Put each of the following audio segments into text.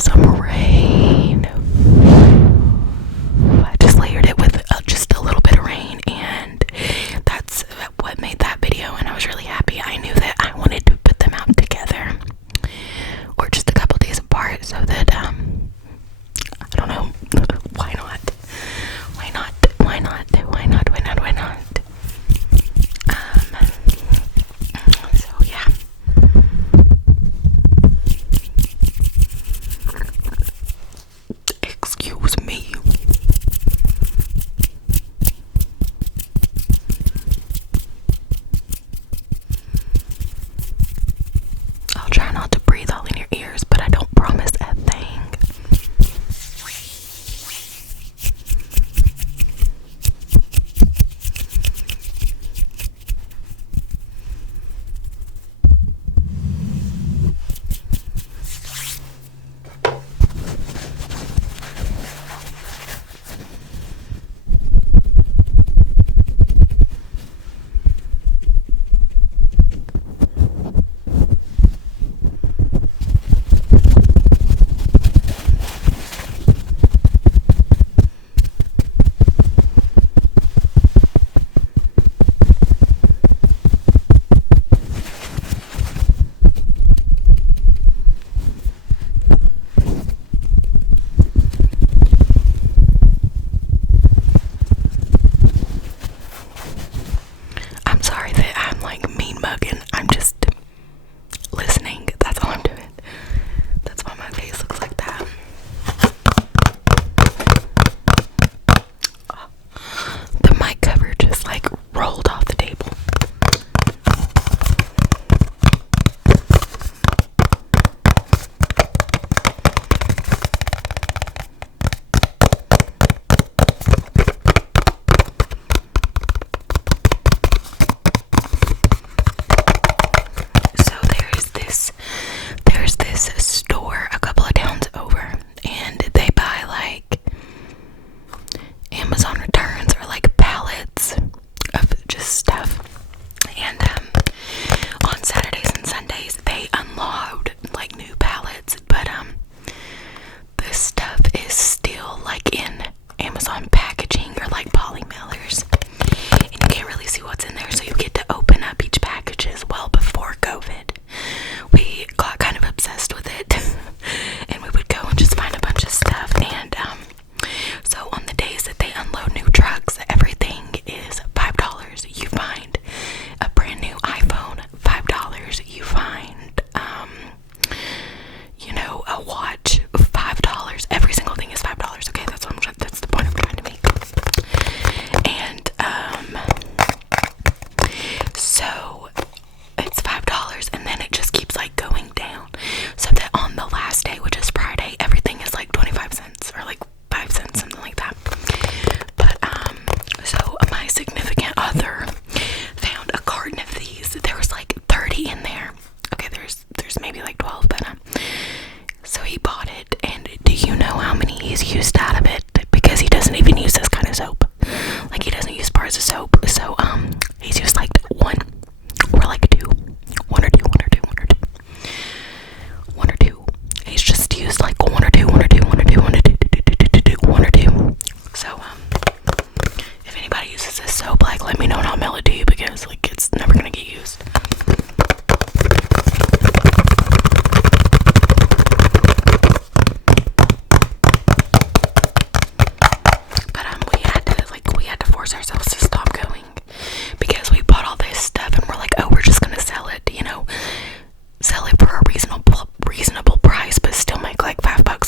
some rain. I just layered it with just a little bit of rain, and that's what made that video, and I was really happy. I knew that I wanted to put them out together, or just a couple days apart, so that, I don't know, why not? Why not? Why not? Why not? Why not? Why not? So yeah. Excuse me. I'll try not to breathe all in your ears, but I don't promise a thing. Store a couple of towns over, and they buy like Amazon returns or like pallets of just stuff, and on Saturdays and Sundays they unload like new pallets, but this stuff is still like in Amazon packaging or like poly mailers, and you can't really see what's in there, so you get to open up each package as well. Before COVID, we got kind of obsessed with it and we would go and just find a bunch of stuff, and so on the days that they unload new trucks, everything is $5. You find a brand new iPhone, $5. You find a watch, $5. Every single thing is $5. Okay, that's the point I'm trying to make. And so it's $5, and then it just keeps like going down, so that on the last day, which is Friday, everything is like 25 cents or like 5 cents, something like that. But so my significant other found a carton of these. There was like 30 in there. Okay, there's maybe like 12, but so he bought it, and do you know how many he's used out of it? Because he doesn't even use this kind of soap. Like, he doesn't use bars of soap. So he's used like one or like two. One or two. He's just used like one or two. So if anybody uses this soap, like, let me know and I'll mail it to you, because like it's never gonna get used. But we had to force ourselves to stop going, because we bought all this stuff and we're like, oh, we're just gonna sell it, sell it for a reasonable price, but still make like $5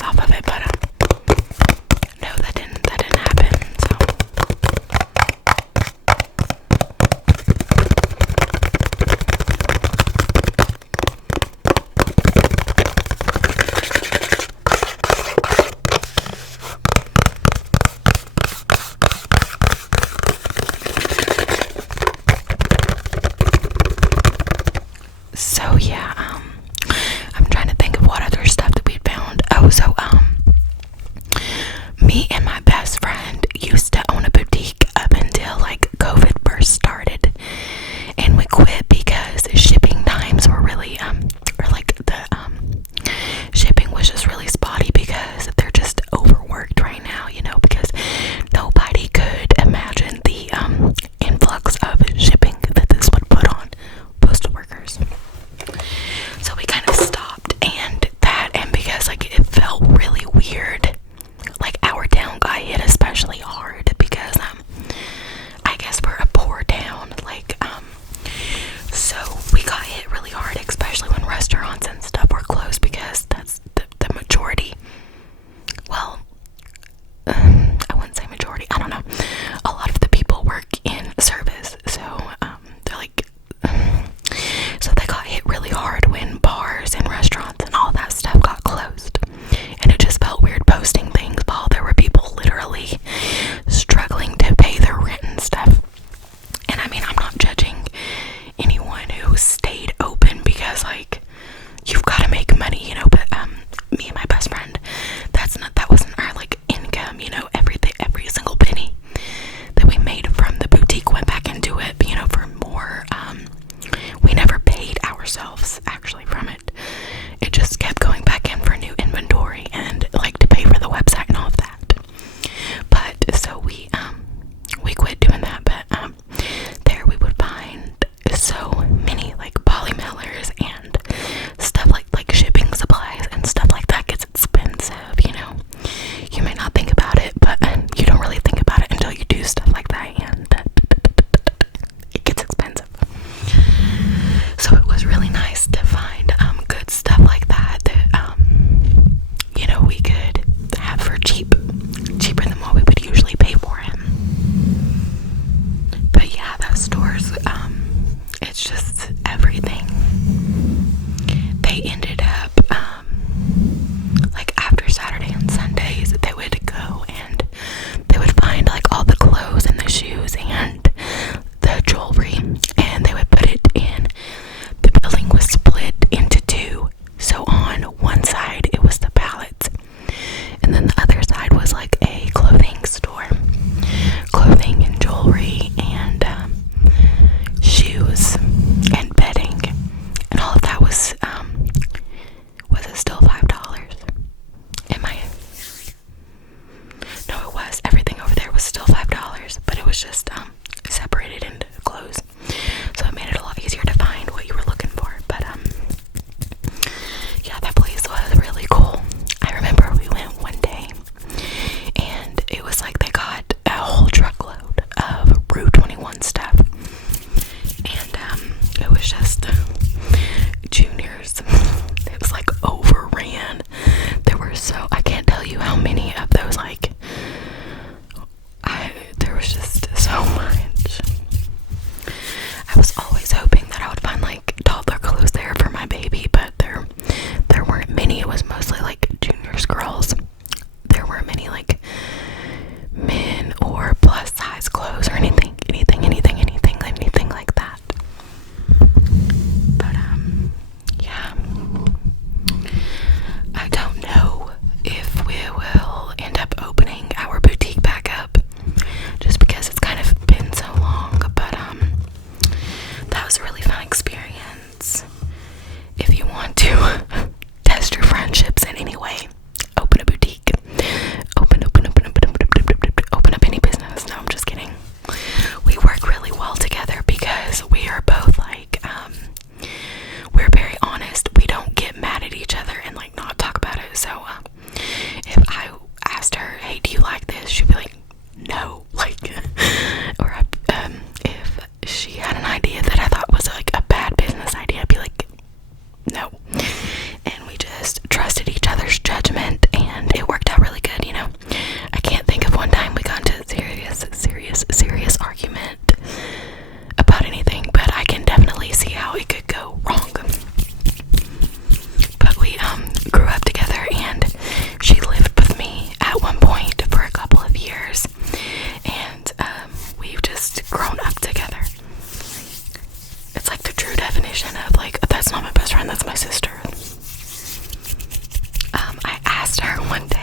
asked her one day.